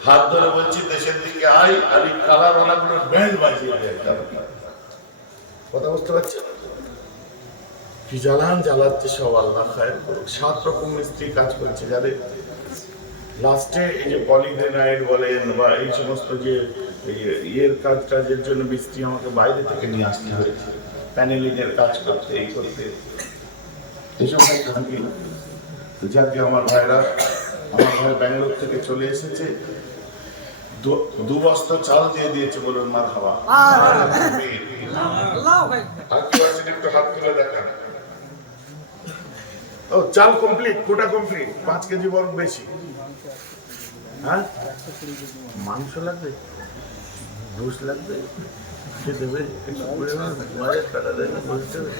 হাত ধরে বলছি দেশের দিকে আয়, আর এই কালার ওয়ালাগুলোর ব্যান্ড বাজিয়ে দেয়। কথা বুঝতে পারছেন? কি জ্বালান জ্বালাচ্ছে সব, আল্লাহ খায়ের করুক। 7 রকম মিস্ত্রি কাজ করছে, যাদের লাস্টে এই যে পলিগ্রেনাইট বলেন বা এই সমস্ত যে ইয়ের কাজের জন্য মিস্ত্রি আমাকে বাইরে থেকে নিয়ে আসতে হয়েছে, প্যানেলিং এর কাজ করতে, এই করতে। এসব থাকি। যাকে আমার ভাইরা, আমার ভাই ব্যাঙ্গালোর থেকে চলে এসেছে, 2 বস্তা চাল দিয়ে দিয়েছে বলুন মারহাবা। আর কেউ আছেন একটু হাত তুলে দেখান। ও চাল কমপ্লিট, কোটা কমপ্লিট, 5 কেজি বরং বেশি। হ্যাঁ মাংস লাগবে, ঘুষ লাগবে, কে দেবে? 2000 টাকা দেবে, বুঝতে হবে।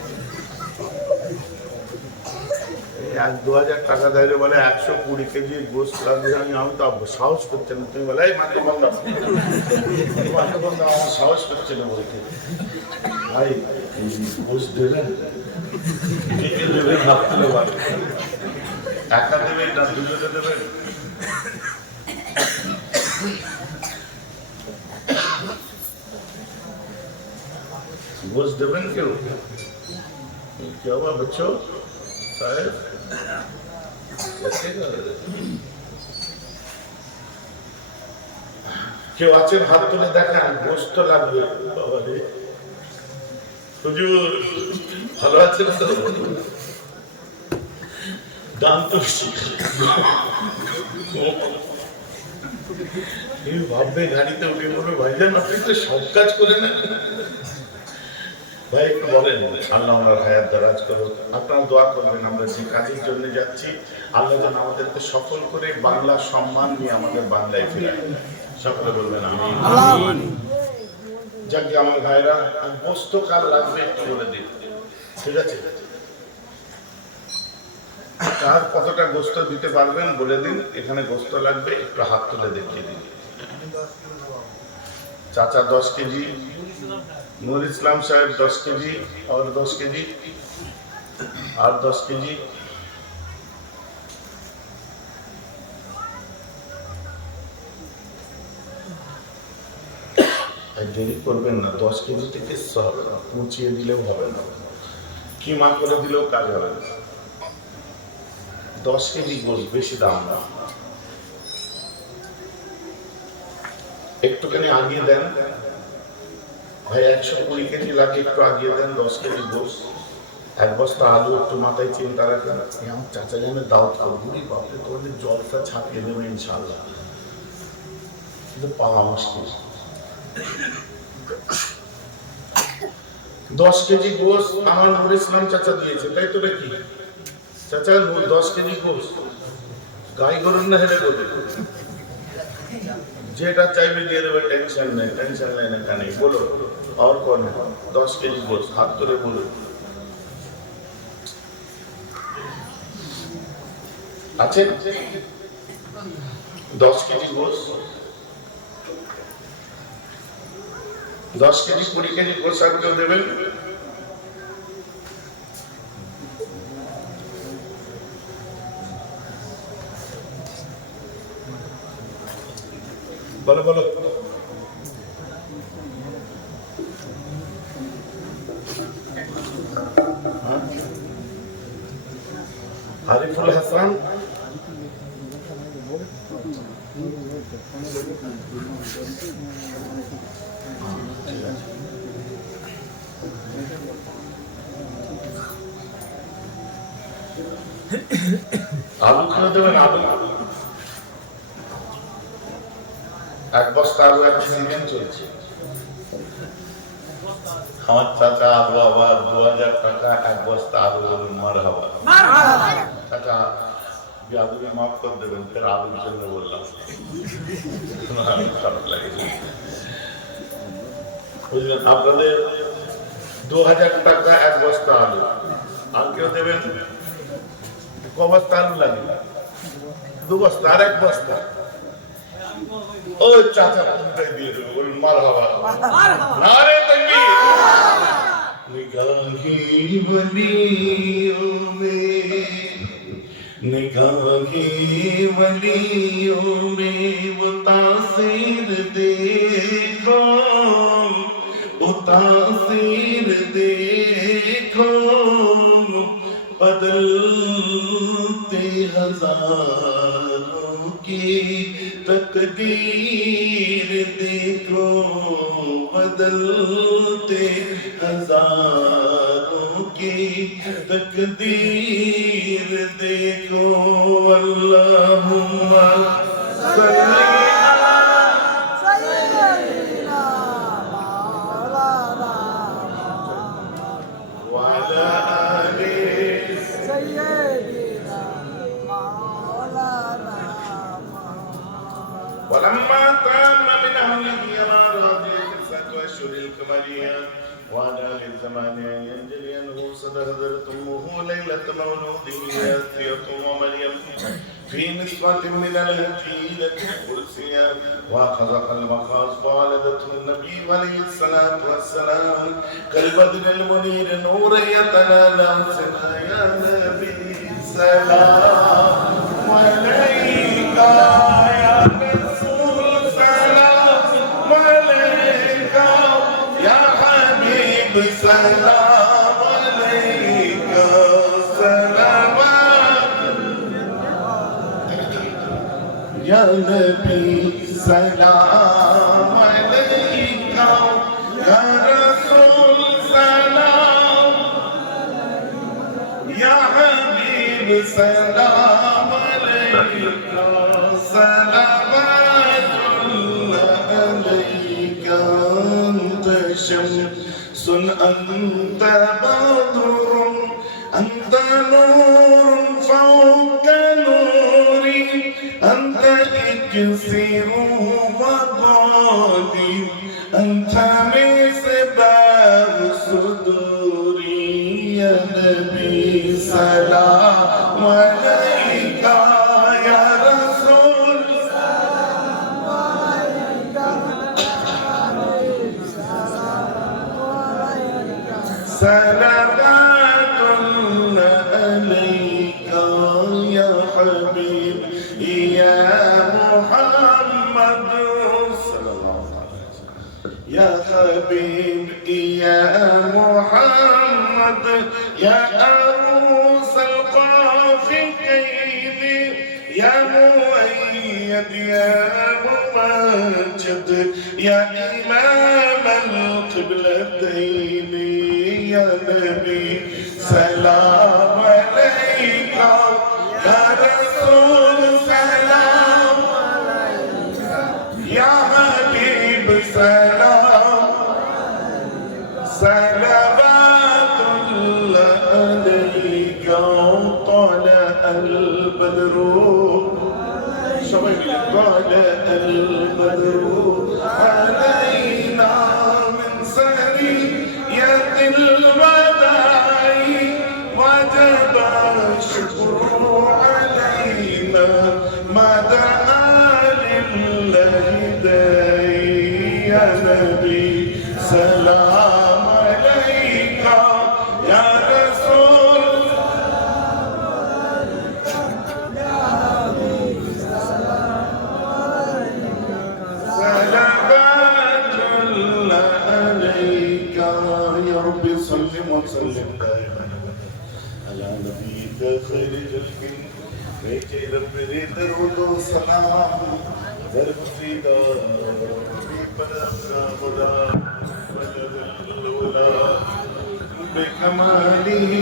2000 টাকা দেয় বলে 120 কেজি গোস লাগবে। আমি তো সাহস করছে না। তুমি বলে এই মাকে বন্ধ, আমার সাহস করছে না বলতে। ভাই গোস দেবেন, কে কে দেবেন? হাত তুলে বলে। টাকা দেবেন না দুজনে দেবেন? গোস দেবেন কেউ? क्या हुआ बच्चों? साहब কেউ আছেন? হাত তুলে দেখান। গোস্ত লাগবে। হুজুর ভালো আছেন তো? দাম তো এই ভাববে গাড়িতে উঠে পড়বে, ভাইজান আপনি তো সব কাজ করে নেন। ভাই একটু বলেন, আল্লাহ আমার হায়াত দারাজ করুন, আপনারা দোয়া করবেন আমরা যে কাজের জন্য যাচ্ছি আল্লাহ যেন আমাদেরকে সফল করে বাংলা সম্মান নিয়ে আমাদের বাংলায় ফিরায়। সকলে বলবেন আমিন। যাকে আমার ভাইরা গোস্ত কাল লাগবে একটু বলে দিন, ঠিক আছে? কার কতটা গোস্ত দিতে পারবেন বলে দিন, এখানে গোস্ত লাগবে একটু হাত তুলে দেখিয়ে দিন। চাচা 10 কেজি, নুর ইসলাম সাহেব 10 কেজি, और 10 কেজি, আর 10 কেজি, দেরি করবেন না। 10 কেজিতে কিচ্ছু হবে না, পৌঁছিয়ে দিলেও হবে না, কিমা করে দিলেও কাজ হবে না। 10 কেজি গোস্ত, বেশি দাম না। একটুখানি আগিয়ে দেন ভাই, 120 কেজি লাগে, একটু আগিয়ে দেন। 10 কেজি গোস্ত, 1 বস্তা আলু, একটু মাথায় চিন্তা রাখেন। আমার চাচা জানের দাওয়াত করবি, বাপরে তোমাদের জলটা ছাপিয়ে দেবে ইনশাল্লাহ, কিন্তু পাওয়া মুশকিল। 10 কেজি গোস্ত আমার নুর ইসলাম চাচা দিয়েছে, তাই তো নাকি চাচা? 10 কেজি গোস্ত গাই গরুর না হেরে গরু, যেটা চাইবে দিয়ে দেবে, টেনশন নেই, টেনশন নেই না কেন। বলো और कौन है? 10 কেজি গোস্ত হাত তুলে বলুন। আছেন 10 কেজি গোস্ত, 10 কেজি 20 কেজি গোস্ত আর কেউ দেবেন? বলো বলো। আরিফুল হাসান, আলু কেউ দেবেন? আলু 1 বস্তা আলু, এক সিজন চলছে। আমার চাচা আলু আবার 2000 টাকা 1 বস্তা আলু, বলুন মারহাবা। চাচা বিয়াদুকে মাফ করে দেবেন, ফের আলুর জন্য বললাম, খারাপ লাগে বুঝলেন। আপনাদের 2000 টাকা 1 বস্তা আলু, আর কেউ দেবেন? ক বস্তা আলু লাগে? 2 বস্তা আর 1 বস্তা। ও চাচা কোনটাই দিয়ে দেবে, বলুন মারহাবা। নারে তাকবীর। निगाहे वलियों में, निगाहे वलियों में वो तासीर देखो, वो तासीर देखो, बदलते हजारों की तकदीर देखो, बदलते हजारों की तकदीर देखो। अल्लाहुम्मा सल्ली वाला आले ولما تم من أهله أمارات الكسة وأشهر الكمالية وعلى الزمان ينجلي أنه صدرت أمه ليلة مولوده آسية ومريم في نسوة من الهجيلة القدسية وأخذ قلبها فولدته النبي عليه الصلاة والسلام كالبدر المنير نورا يتلالى سنا يا نبي سلام عليك يا رسول سلام عليك يا حبيب سلام عليك سلام يا نبي سلام عليك يا رسول سلام يا حبيب سلام عليك صلوات شمس أنت بدر أنت نور فوق نوري أنت إكسير وضادي أنت مصباح صدوري يا نبي سلام عليك يا رسول صلوات الله عليك يا حبيب يا محمد صلى الله عليه وسلم يا حبيب يا محمد يا عروس القافقين يا مؤيد يا ممجد يا إمام القبلتين يا نبي سلام عليك يا رسول سلام يا حبيب سلام صلوات الله عليك طلع البدر طلع البدر علينا من سنية الوداع وجب الشكر علينا ما دعا لله داعي يا نبي سلام عليك يا رسول صلوات الله عليك يا رب صل وسلم دائما على نبيك خير الخلق بيت رب درود السلام درب في دار في بلغنا هدى بلغ الأولى بكماله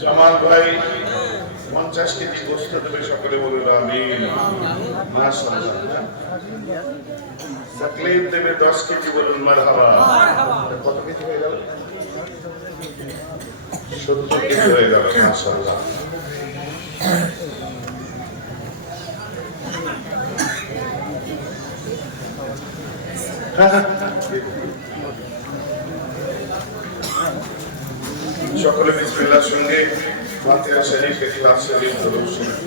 জামাল ভাই 50 কেজি গোশত দেবে সকলে বলুন আমিন মাশাআল্লাহ তাকলিফ দেবে 10 কেজি বলুন মারহাবা কত কেজি হয়ে গেল 70 কেজি হয়ে গেল মাশাআল্লাহ সকলে বিসমিল্লাহর সঙ্গে ফাতিহা শরীফ ইখলাস শরীফ দরুদ শরীফ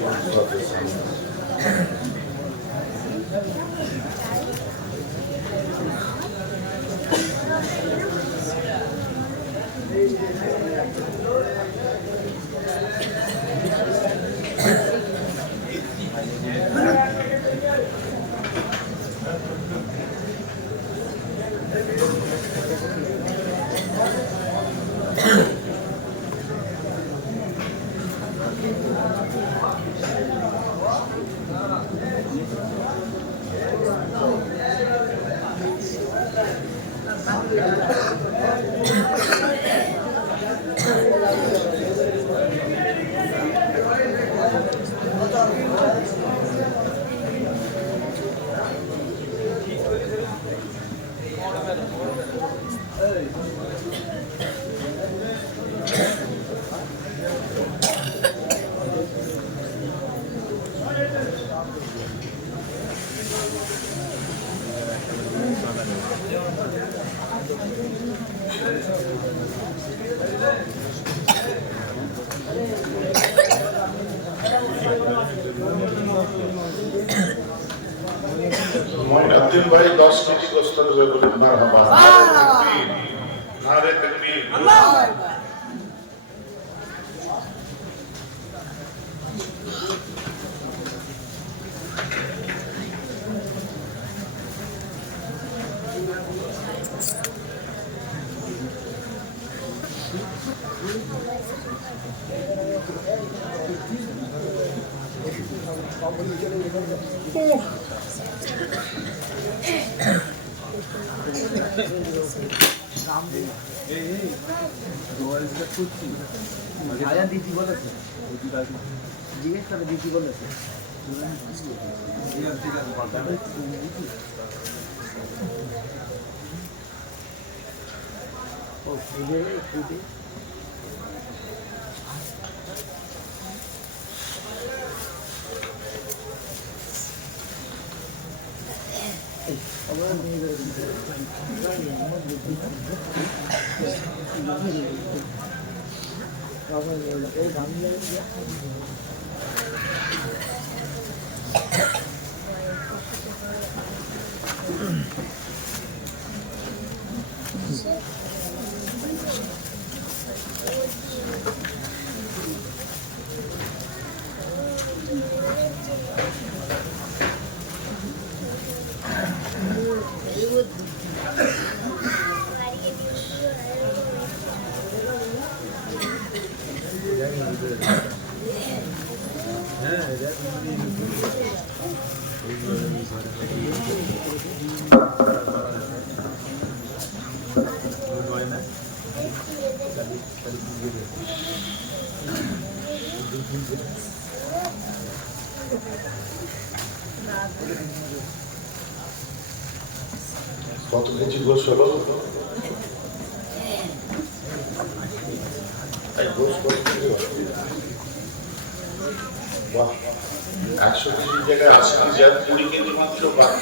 মঈনুদ্দিন ভাই 10 কেজি গোশত দেবে বলুন মারহাবা নারে তাকবীর আল্লাহু আকবার দিদি বলেছে জিজ্ঞেস করে দিদি বলেছে কত কেজি গোস হলো? গোস কত কেজি হলো? বাহ, 100 কেজির জায়গায় 80 কেজি আর 20 কেজি মাত্র বাদ।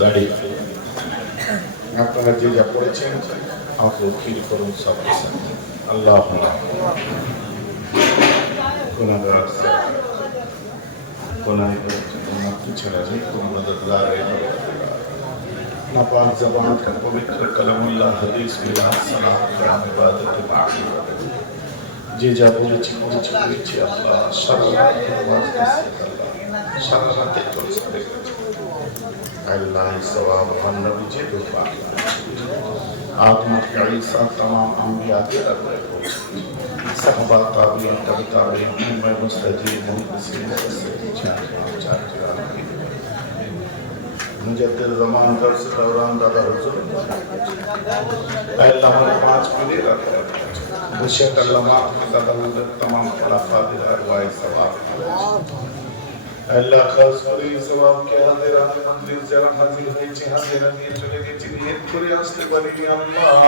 গাড়ি আপনারা যে যা করেছেন আমাকে উকিল করুন সব আল্লাহ पिछड़ा नहीं तुम मददगार नापाक ज़बान का पवित्र कलमुल्लाह हदीस मिलाद सलात क़याम इबादत बाकी जे जा বলেছি আল্লাহ সারাতে চলছে আল্লাহ সওয়াব নবী যে দোয়া आदम के ईसा तमाम अंबिया के रखते सहबा ताबीन तब ताबीन उम्मत मुस्तजीब मुस्लिम मुजद्दिद ज़मान दर्स दौरान दादा हुजूर अल्लाह हमें 5 पीढ़ी रखते मुशक अल्लाह माफ दादा हुजूर तमाम खलाफा दे अरवाए सवाब अल्लाह खास করে সওয়াব কে হাজির মন্দির যারা হাজির হয়েছে হাজিরা নিয়ে চলে গেছে নিয়ত করে আসতে পারি আল্লাহ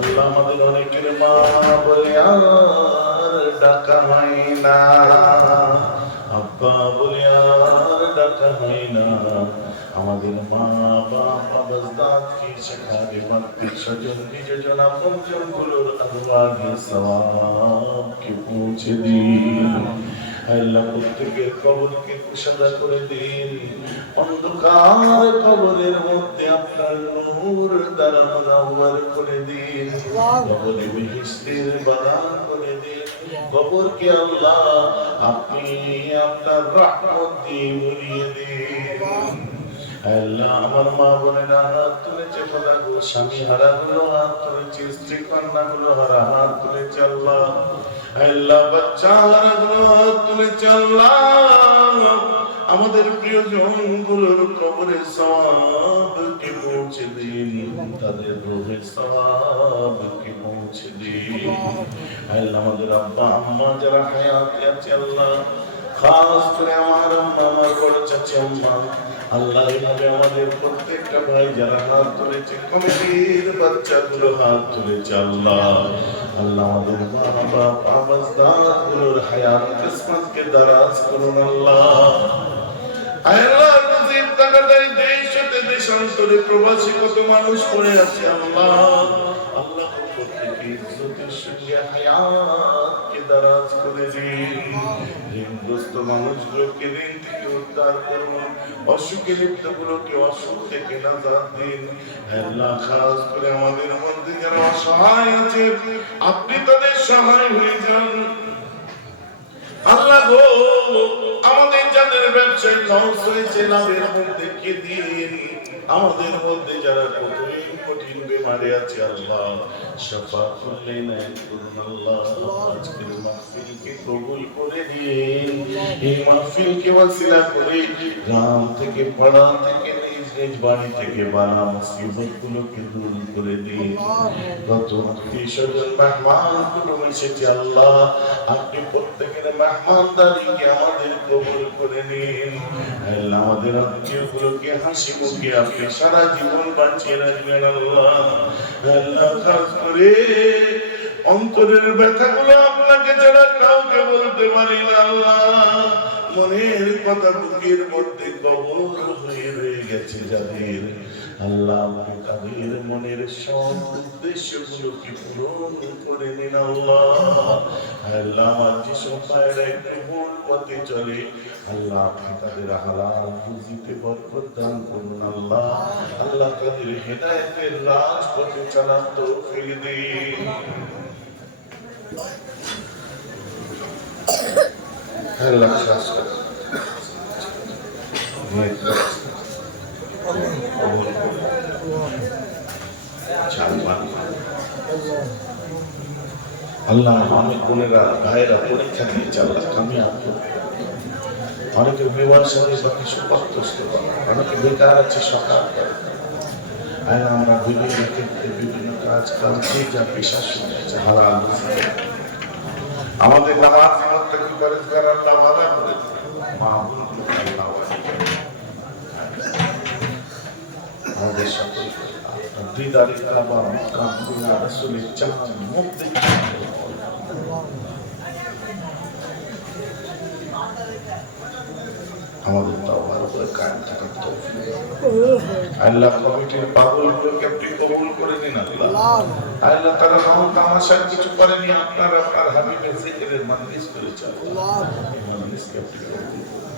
আল্লাহ আমাদের অনেকের মা বলে আর ডাকা হয় না আব্বা বলে আর ডাকা হয় না আমাদের মা বাবা বাজদাদকে সেখানে মাতৃ স্বজন নিজজন আপনজন গুলোর আল্লাহর সওয়াবকে পৌঁছে দিন। আল্লাহ প্রত্যেকের কবরকে কুশলা করে দিন। অন্ধকার কবরের মধ্যে আপনার নূর দ্বারা মুনাওয়ার করে দিন। কবরে বেহেশতের বাগান করে দিন। কবরকে আল্লাহ আপনি আপনার রহমত দিয়ে ভরিয়ে দিন। আল্লাহ আমার মা বোনেরা হাত তুলেছে, খোদা গো স্বামী হারা গুলো হাত তুলেছে, স্ত্রী কন্যা গুলো হারা হাত তুলেছে আল্লাহ। আল্লাহ বাচ্চা হারা গুলো হাত তুলেছে আল্লাহ। আমাদের প্রিয়জন গুলোর কবরের সওয়াবকে পৌঁছে দিন, তাদের রূহের সওয়াবকে পৌঁছে দিন। আল্লাহ আমাদের আব্বা আম্মা যারা হায়াতে আছে আল্লাহ, খাস করে আমার আম্মা, আমার বড় চাচি আম্মা, আল্লাহ এইভাবে আমাদের প্রত্যেকটা ভাই যারা হাত তুলেছে, কমিটির বাচ্চাগুলো হাত তুলেছে আল্লাহ। আল্লাহ আমাদের মা বাবা বাবাজদাদ গুলোর হায়াত কিসমতকে দারাজ করুন আল্লাহ। আল্লাহ নসিব তাকাদারি দেশ হতে দেশান্তরে প্রবাসী কত মানুষ পড়ে আছে আল্লাহ। আল্লাহ প্রত্যেকে ইজ্জতের সঙ্গে হায়াতকে দারাজ করে দিন। ঋণগ্রস্ত মানুষগুলোকে ঋণ থেকে উদ্ধার করুন, অসুখে লিপ্তগুলোকে অসুখ থেকে নাজাত দিন। আল্লাহ খাস করে আমাদের মধ্যে যারা অসহায় আছে আপনি তাদের সহায় হয়ে যান আল্লাহ গো। আমাদের যাদের ব্যবসায় লস হয়েছে লাভের মধ্যে কে দিন। আমাদের মধ্যে যারা কঠিন বেমারে আছে আল্লাহ শফা করলেন করুন আল্লাহ। আজকের মাহফিলকে কবুল করে দিন। এই মাহফিলকে ওসিলা করে গ্রাম থেকে পাড়া থেকে নিজ নিজ বাড়ি থেকে বানা মুসিবত গুলোকে দূর করে দিন। কত আত্মীয়-স্বজন মেহমান গুলো এসেছে আল্লাহ, আপনি প্রত্যেকের মেহমানদারিকে আমাদের কবুল করে নিন। আল্লাহ আমাদের আত্মীয় গুলোকে হাসি মুখে আপনি সারা জীবন বাঁচিয়ে রাখবেন আল্লাহ। আল্লাহ খাস করে অন্তরের ব্যথাগুলো আপনাকে ছাড়া কাউকে বলতে পারি না আল্লাহ। মনের কথা বুকের মধ্যে কবর হয়ে রয়ে গেছে যাদের, আল্লাহ আপনি তাদের মনের সব উদ্দেশ্যগুলোকে পূরণ করে নিন আল্লাহ। আল্লাহ আমার যেসব ভাইরা একটু ভুল পথে চলে আল্লাহ আপনি তাদের হালাল রুজিতে বরকত দান করুন আল্লাহ। আল্লাহ তাদের হেদায়েতের রাজপথে চালান তৌফিক দিন। আল্লাহ খাস করে আল্লাহ অনেক বোনেরা ভাইয়েরা পরীক্ষা দিয়েছে আল্লাহ কামিয়াব করুন। অনেকের বিবাহ সাথে বাকি সুপাত্রস্ত অনেকে বেকার আছে সকাল করে। আর আমরা বিভিন্ন ক্ষেত্রে বিভিন্ন কাজ করছি যা পেশা শুনেছে হালাল আমাদের নামাজ কি পরিষ্কার আল্লাহ ওয়ালা করে মা বোন আল্লাহ আমাদের সকল দিদারে কাবা মক্কা মদিনা রাসূলের চাঁদ মুক্তি আমাদের তাওবার উপরে কায়েম থাকার তৌফিক আল্লাহ। কমিটির পাগলগুলোকে আপনি কবুল করে নিন আল্লাহ। আল্লাহ তারা রং তামাশার কিছু করেনি, আপনার আপনার হাবিবের জিকিরের মজলিস করেছে আল্লাহ। এই মজলিসকে আপনি কবুল করুন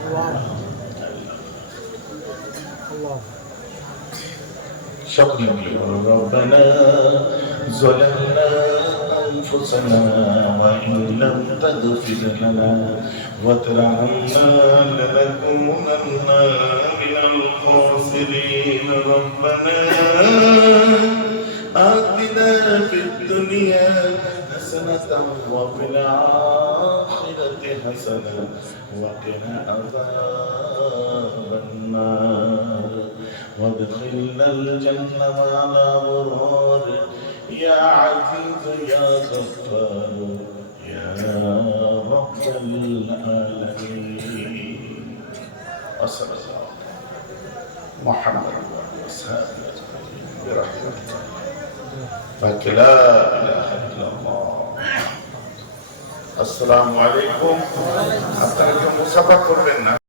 আল্লাহ। সকলে রব্বানা যালামনা আনফুসানা ওয়া ইন লাম তাগফির লানা ওয়া তারহামনা লানাকুনান্না মিনাল খাসিরিন। রব্বানা আতিনা ফিদ দুনিয়া হাসানাতান ওয়া ফিল আখিরাতি হাসানাতান ওয়া কিনা আযাবান নার وادخلنا الجنة مع الأبرار يا عزيز يا غفار يا رب العالمين. وصلى الله محمد وصحبه برحمتك فلا إله إلا الله. السلام عليكم. আপনারা কি মুসাফা করবেন না?